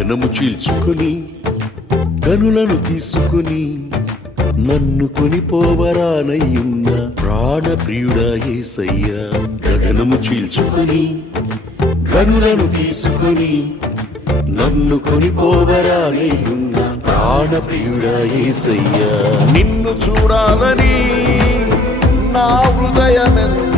గగనము చీల్చుకొని గనులను తీసుకుని నన్ను కొనిపోవరానయ్యున్న ప్రాణప్రియుడా యేసయ్యా. గగనము చీల్చుకొని గనులను తీసుకుని నన్ను కొనిపోవరానయ్యున్న ప్రాణప్రియుడా యేసయ్యా. నిన్ను చూడాలని నా హృదయమెంత